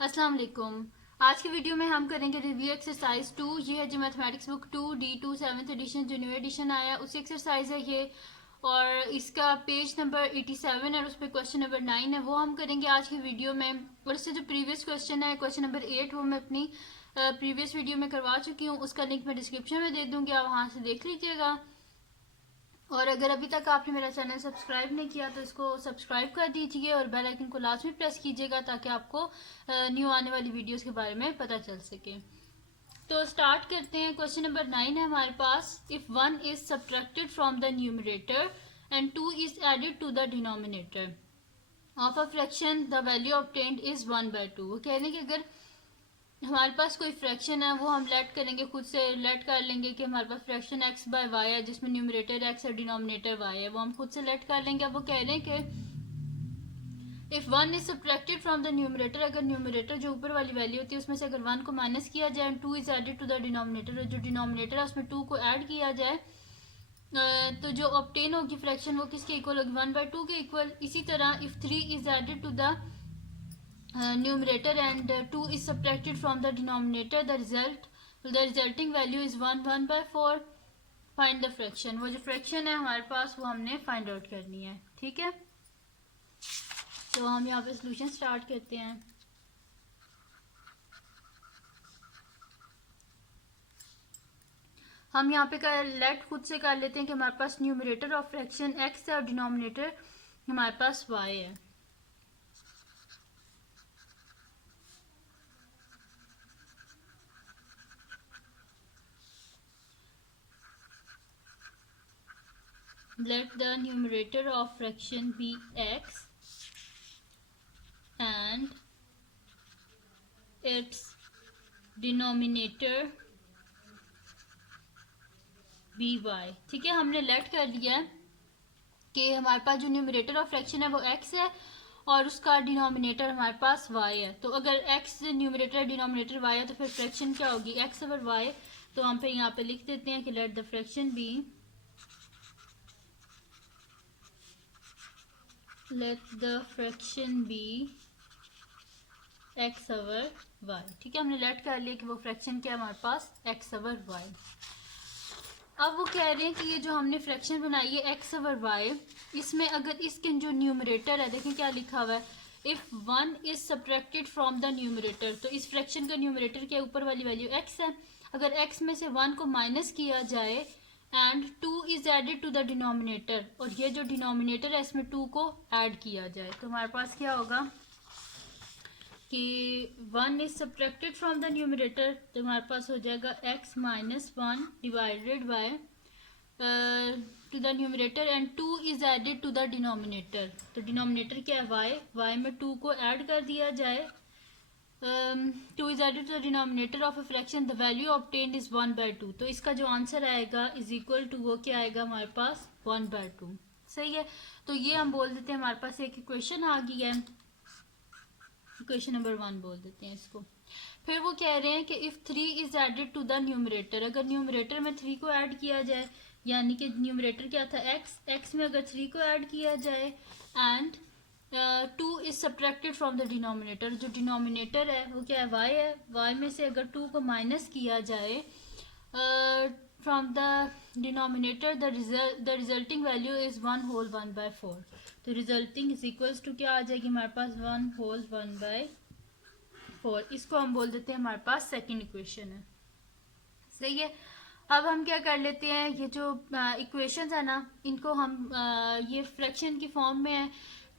अस्सलाम वालेकुम। आज की वीडियो में हम करेंगे रिव्यू एक्सरसाइज 2। ये है जो mathematics book 2 D2 7th edition जो न्यू एडिशन आया उसी एक्सरसाइज है ये, और इसका पेज नंबर 87 है और उस पर क्वेश्चन नंबर 9 है, वो हम करेंगे आज की वीडियो में। और इससे जो प्रीवियस क्वेश्चन है क्वेश्चन नंबर 8 वो मैं अपनी प्रीवियस वीडियो में करवा चुकी हूँ, उसका लिंक मैं डिस्क्रिप्शन में दे दूँगी, आप वहाँ से देख लीजिएगा। और अगर अभी तक आपने मेरा चैनल सब्सक्राइब नहीं किया तो इसको सब्सक्राइब कर दीजिए और बेल आइकन को लाजमी प्रेस कीजिएगा ताकि आपको न्यू आने वाली वीडियोस के बारे में पता चल सके। तो स्टार्ट करते हैं। क्वेश्चन नंबर 9 है हमारे पास। If 1 is subtracted from the numerator and 2 is added to the denominator of a fraction the value obtained is 1/2। वो कह रहे हैं कि अगर हमारे पास कोई फ्रैक्शन है वो हम लेट करेंगे, खुद से लेट कर लेंगे कि हमारे पास फ्रैक्शन x बाय वाई है जिसमें न्यूमरेटर x और डिनोमिनेटर y है, वो हम खुद से लेट कर लेंगे। अब वो कह रहे हैं कि if 1 is subtracted from the numerator, अगर न्यूमरेटर जो ऊपर वाली वैल्यू होती है उसमें से अगर 1 को माइनस किया जाए and 2 is added to the denominator, और जो डिनोमिनेटर है उसमें 2 को ऐड किया जाए, तो जो ऑब्टेन होगी फ्रैक्शन वो किसके इक्वल होगी? 1/2 के इक्वल। इसी तरह if 3 is added to the numerator and 2 is subtracted from the denominator, the resulting value is 1/4। find the fraction, वो जो फ्रैक्शन है हमारे पास वो हमने फाइंड आउट करनी है। ठीक है, तो हम यहाँ पे सोल्यूशन स्टार्ट करते हैं। हम यहाँ पे लेट खुद से कर लेते हैं कि हमारे पास न्यूमरेटर ऑफ फ्रैक्शन x है और डिनोमिनेटर हमारे पास y है। Let the numerator of fraction be x and its denominator be y। ठीक है, हमने लेट कर लिया है कि हमारे पास जो न्यूमरेटर ऑफ फ्रैक्शन है वो x है और उसका डिनोमिनेटर हमारे पास y है। तो अगर x न्यूमरेटर डिनोमिनेटर y है तो फिर फ्रैक्शन क्या होगी? x over y। तो हम फिर यहाँ पे लिख देते हैं कि let the fraction be, let the fraction be x over y। ठीक है, हमने लेट कर लिया कि वो फ्रैक्शन क्या है हमारे पास? x over y। अब वो कह रहे हैं कि ये जो हमने फ्रैक्शन बनाई है x over y, इसमें अगर इसके जो न्यूमरेटर है, देखें क्या लिखा हुआ है, if 1 is subtracted from the numerator, तो इस फ्रैक्शन का न्यूमरेटर क्या ऊपर वाली वैल्यू x है, अगर x में से 1 को माइनस किया जाए and 2 is added to the denominator, और ये जो डिनोमिनेटर है इसमें 2 को ऐड किया जाए, तो हमारे पास क्या होगा कि 1 is subtracted from the numerator, तो हमारे पास हो जाएगा x minus 1 divided by to the numerator and 2 is added to the denominator, तो डिनोमिनेटर क्या है? y में 2 को ऐड कर दिया जाए। 2 is added to the denominator of a fraction the value obtained is 1/2। तो इसका जो आंसर आएगा इज इक्वल टू वो क्या आएगा हमारे पास? 1/2। सही है, तो ये हम बोल देते हैं हमारे पास एक इक्वेशन आ गई है, इक्वेशन नंबर 1 बोल देते हैं इसको। फिर वो कह रहे हैं कि if 3 is added to the numerator, अगर न्यूमरेटर में 3 को ऐड किया जाए, यानी कि न्यूमरेटर क्या था? x में अगर 3 को ऐड किया जाए and 2 is subtracted from the denominator, जो डिनोमिनेटर है वो क्या है? y है। y में से अगर 2 को माइनस किया जाए from the denominator, the resulting value is 1/4। तो रिजल्टिंग इज इक्वल्स टू क्या आ जाएगी हमारे पास? 1/1/4। इसको हम बोल देते हैं हमारे पास सेकेंड इक्वेशन है। सही है, अब हम क्या कर लेते हैं, ये जो इक्वेशंस है ना इनको हम ये फ्रैक्शन की फॉर्म में है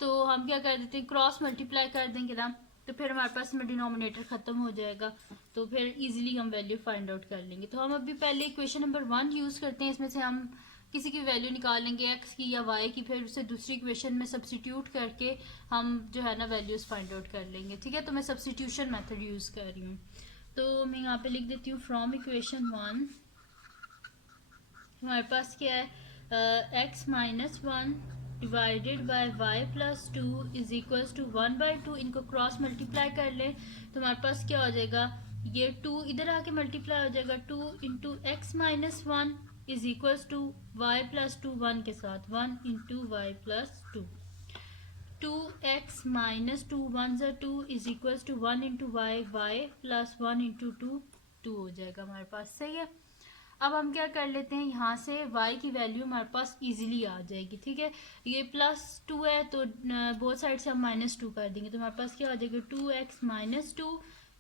तो हम क्या कर देते हैं, क्रॉस मल्टीप्लाई कर देंगे ना, तो फिर हमारे पास में डिनोमिनेटर खत्म हो जाएगा, तो फिर इजीली हम वैल्यू फाइंड आउट कर लेंगे। तो हम अभी पहले इक्वेशन नंबर 1 यूज करते हैं, इसमें से हम किसी की वैल्यू निकालेंगे x की या y की, फिर उसे दूसरी इक्वेशन में सब्सटीट्यूट करके हम जो है ना वैल्यूज फाइंड आउट कर लेंगे। ठीक है, तो मैं सब्सटीट्यूशन मेथड यूज कर रही हूँ, तो मैं यहाँ पे लिख देती हूँ फ्रॉम इक्वेशन 1 हमारे पास क्या है? x minus 1 divided by y plus 2 is equals to 1/2। इनको क्रॉस मल्टीप्लाई कर ले तो हमारे पास क्या हो जाएगा, ये 2 इधर आके मल्टीप्लाई हो जाएगा, 2 into x minus 1 is equals to y plus 2 1 के साथ, 1 into Y plus 2। 2x minus 2 1 ज़ा 2 is equals to 1 into y, y plus 1 into 2 2 हो जाएगा हमारे पास। सही है। अब हम क्या कर लेते हैं, यहाँ से y की वैल्यू हमारे पास इजीली आ जाएगी। ठीक है, ये +2 है तो बोथ साइड से हम -2 कर देंगे तो हमारे पास क्या आ जाएगा 2x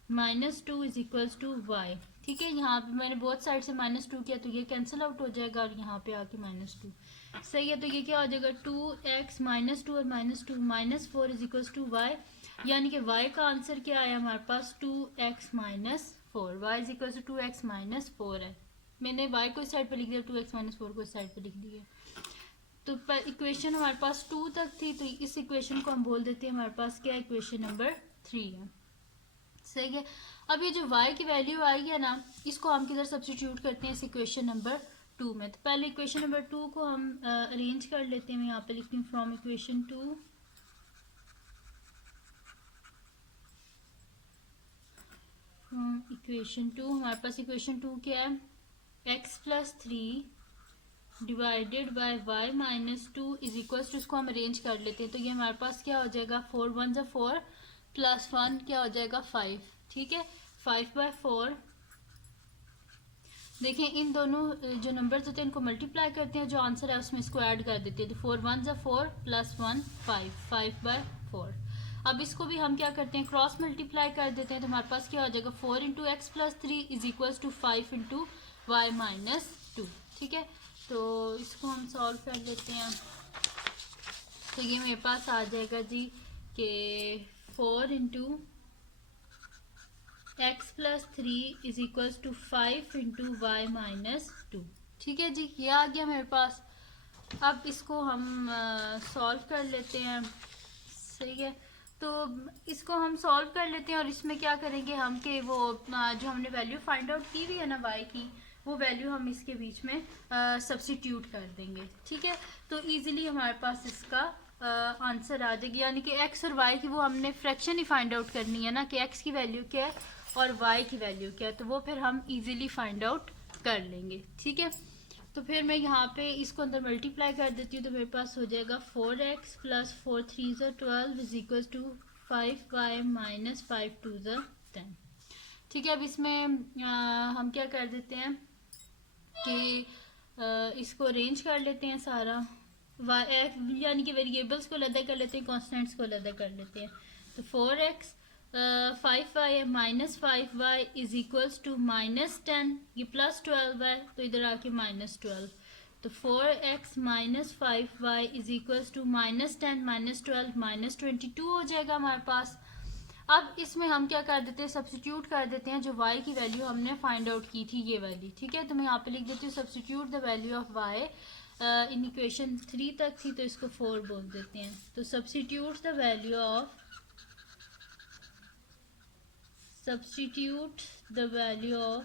minus two is equals to y. ठीक है, यहाँ पे मैंने बोथ साइड से -2 किया तो ये कैंसिल आउट हो जाएगा और यहाँ पे आके -2। सही है, तो ये क्या हो जाएगा 2x -2 और -2 -4 इज इक्वल्स टू वाई, यानी कि y का आंसर क्या आया हमारे पास 2x -4। y is equals to 2x -4 है। मैंने y को इस साइड पे लिख दिया, 2x -4 को इस साइड पे लिख दिया। तो इक्वेशन हमारे पास 2 तक थी तो इस इक्वेशन को हम बोल देते हैं हमारे पास क्या इक्वेशन नंबर 3 है। सही है। अब ये जो y की वैल्यू आई है ना, इसको हम किधर सब्स्टिट्यूट करते हैं इस इक्वेशन नंबर 2 में। तो पहले इक्वेशन नंबर 2 को हम अरेंज कर लेते हैं। मैं यहाँ पे लिखती हूँ फ्रॉम इक्वेशन 2 हमारे पास इक्वेशन 2 क्या है, x plus 3 divided by y minus 2 is equals to, इसको हम अरेंज कर लेते हैं तो ये हमारे पास क्या हो जाएगा 4 1 ज़ा 4 प्लस 1 क्या हो जाएगा 5। ठीक है, 5/4। देखें इन दोनों जो नंबर्स होते हैं इनको मल्टीप्लाई करते हैं, जो आंसर है उसमें इसको ऐड कर देते हैं तो 4 1 ज़ा 4 प्लस 1 5 5/4। अब इसको भी हम क्या करते हैं क्रॉस मल्टीप्लाई कर देते हैं तो हमारे पास क्या हो जाएगा 4 into x plus 3 is equals to 5 into y minus 2। ठीक है, तो इसको हम सॉल्व कर लेते हैं तो ये मेरे पास आ जाएगा जी कि 4 into x plus 3 is equals to 5 into y minus 2। ठीक है जी, ये आ गया मेरे पास। अब इसको हम सॉल्व कर लेते हैं। सही है, तो इसको हम सॉल्व कर लेते हैं और इसमें क्या करेंगे हम कि वो जो हमने वैल्यू फाइंड आउट की हुई है ना y की, वो वैल्यू हम इसके बीच में सब्स्टिट्यूट कर देंगे। ठीक है, तो इजीली हमारे पास इसका आंसर आ जाएगी, यानी कि x और y की वो हमने फ्रैक्शन ही फाइंड आउट करनी है ना कि x की वैल्यू क्या है और y की वैल्यू क्या है, तो वो फिर हम इजीली फाइंड आउट कर लेंगे। ठीक है, तो फिर मैं यहाँ पे इसको अंदर मल्टीप्लाई कर देती हूँ तो मेरे पास हो जाएगा 4x प्लस 4 3 ज़ा 12 is equal to 5y minus 5 2 ज़ा 10। ठीक है, अब इसमें हम क्या कर देते हैं कि इसको अरेंज कर लेते हैं सारा, यानी कि वेरिएबल्स को अलग कर लेते हैं, कॉन्स्टेंट्स को अलग कर लेते हैं। तो 4x 5y minus 5y is equals to -10, ये +12 है तो इधर आके -12, तो 4x minus 5y is equals to -10 -12 -22 हो जाएगा हमारे पास। अब इसमें हम क्या कर देते हैं सब्स्टिट्यूट कर देते हैं जो y की वैल्यू हमने फाइंड आउट की थी ये वाली। ठीक है, तो मैं यहाँ पे लिख देती हूँ substitute the value of y in equation 3 तक थी तो इसको 4 बोल देते हैं। तो substitute the value of substitute the value of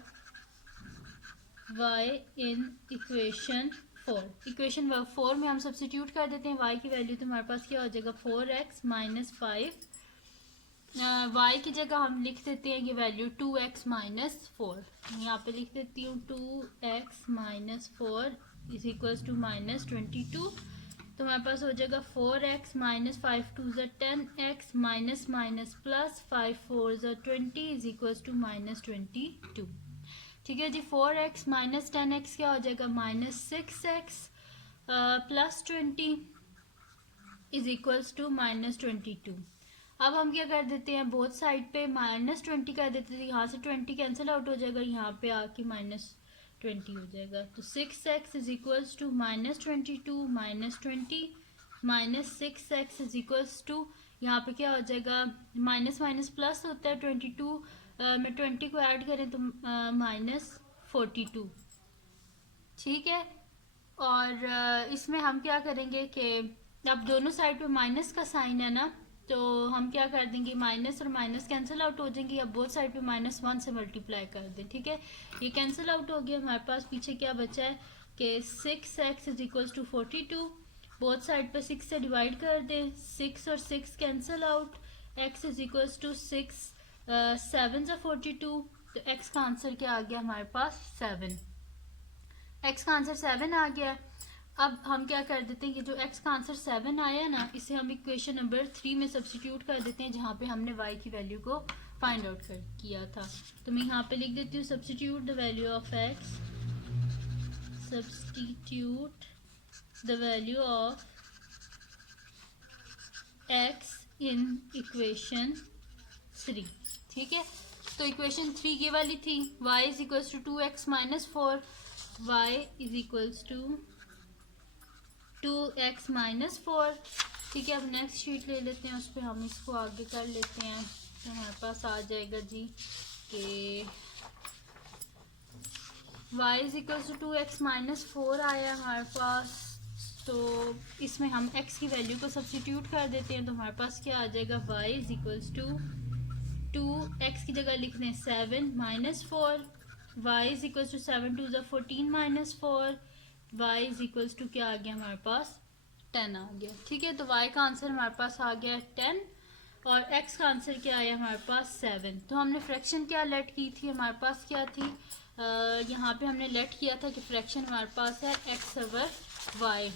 y in equation 4। Equation 4 में हम सब्स्टिट्यूट कर देते हैं y की वैल्यू तो हमारे पास क्या हो जाएगा 4x माइनस 5, y की जगह हम लिख देते हैं ये वैल्यू 2x माइनस 4। यहाँ पे लिख देती हूँ 2x minus 4 is equals to -22, तो हमारे पास हो जाएगा 4x माइनस 5 2 ज़ा 10x माइनस माइनस प्लस 5 4 ज़ा 20 इज इक्वल्स टू -22। ठीक है जी, 4x माइनस 10x क्या हो जाएगा -6x plus 20 is equals to -22। अब हम क्या कर देते हैं बोथ साइड पे -20 कर देते हैं, यहाँ से 20 कैंसिल आउट हो जाएगा, यहाँ पे आके -20 हो जाएगा। तो 6x is equals to -22 -20 -6x is equals to, यहाँ पे क्या हो जाएगा माइनस माइनस प्लस होता है 22 में 20 को ऐड करें तो -42। ठीक है, और इसमें हम क्या करेंगे कि अब दोनों साइड पे माइनस का साइन है ना, तो हम क्या कर देंगे माइनस और माइनस कैंसिल आउट हो जाएंगे। अब बोथ साइड पे -1 से मल्टीप्लाई कर दें। ठीक है, ये कैंसिल आउट हो गया, हमारे पास पीछे क्या बचा है कि 6x is equals to 42, both side पे 6 से डिवाइड कर दें, 6 और 6 cancel out, x is equals to 6 7 ज़ा 42, तो x का आंसर क्या आ गया हमारे पास 7, x का आंसर 7 आ गया। अब हम क्या कर देते हैं, ये जो x का आंसर 7 आया ना, इसे हम इक्वेशन नंबर 3 में सब्स्टिट्यूट कर देते हैं, जहाँ पे हमने y की वैल्यू को फाइंड आउट किया था। तो मैं यहाँ पे लिख देती हूँ substitute the value of x, substitute the value of x in equation 3। ठीक है, तो इक्वेशन 3 ये वाली थी, y is equals to 2x minus 4, y is equals to 2x minus 4। ठीक है, अब नेक्स्ट शीट ले लेते हैं, उस पर हम इसको आगे कर लेते हैं। तो हमारे पास आ जाएगा जी कि y is equals to 2x minus 4 आया हमारे पास। तो इसमें हम x की वैल्यू को सब्स्टिट्यूट कर देते हैं, तो हमारे पास क्या आ जाएगा, y is equals to 2x की जगह लिख दें 7 minus 4, y is equals to 7 two ज़ा 14 minus 4, y is equals to क्या आ गया हमारे पास 10 आ गया। ठीक है, तो y का आंसर हमारे पास आ गया 10 और x का आंसर क्या आया हमारे पास 7। तो हमने फ्रैक्शन क्या लेट की थी, हमारे पास क्या थी, यहाँ पे हमने लेट किया था कि फ्रैक्शन हमारे पास है x over y।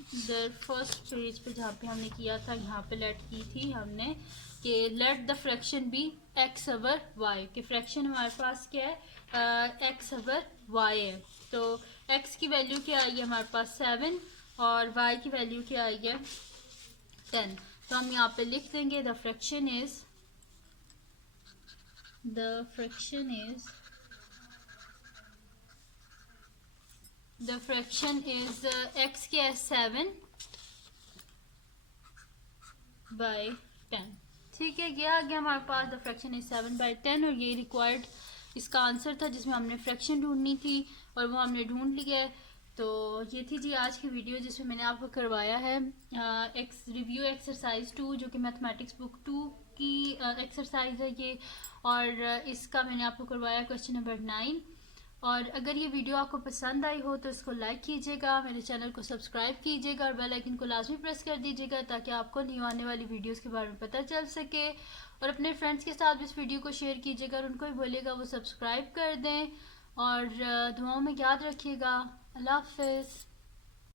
The first page पे जहाँ पे हमने किया था, यहाँ पे लेट की थी हमने कि let the fraction be x over y, कि फ्रैक्शन हमारे पास क्या है, x ओवर y है। तो x की वैल्यू क्या आई है हमारे पास 7 और y की वैल्यू क्या आई है 10। तो हम यहाँ पे लिख देंगे द फ्रैक्शन इज x क्या है 7 बाई 10। ठीक है, ये आ गया हमारे पास द फ्रैक्शन इज 7 बाई 10 और ये रिक्वायर्ड इसका आंसर था जिसमें हमने फ्रैक्शन ढूंढनी थी और वो हमने ढूंढ लिया है। तो ये थी जी आज की वीडियो जिसमें मैंने आपको करवाया है रिव्यू एक्सरसाइज 2, जो कि मैथमेटिक्स बुक 2 की एक्सरसाइज है ये, और इसका मैंने आपको करवाया क्वेश्चन नंबर 9। और अगर ये वीडियो आपको पसंद आई हो तो इसको लाइक कीजिएगा, मेरे चैनल को सब्सक्राइब कीजिएगा और बेल आइकन को लाजमी प्रेस कर दीजिएगा ताकि आपको न्यू आने वाली वीडियोस के बारे में पता चल सके। और अपने फ्रेंड्स के साथ भी इस वीडियो को शेयर कीजिएगा और उनको भी बोलिएगा वो सब्सक्राइब कर दें। और दुआओं में याद रखिएगा। अल्लाह हाफिज़।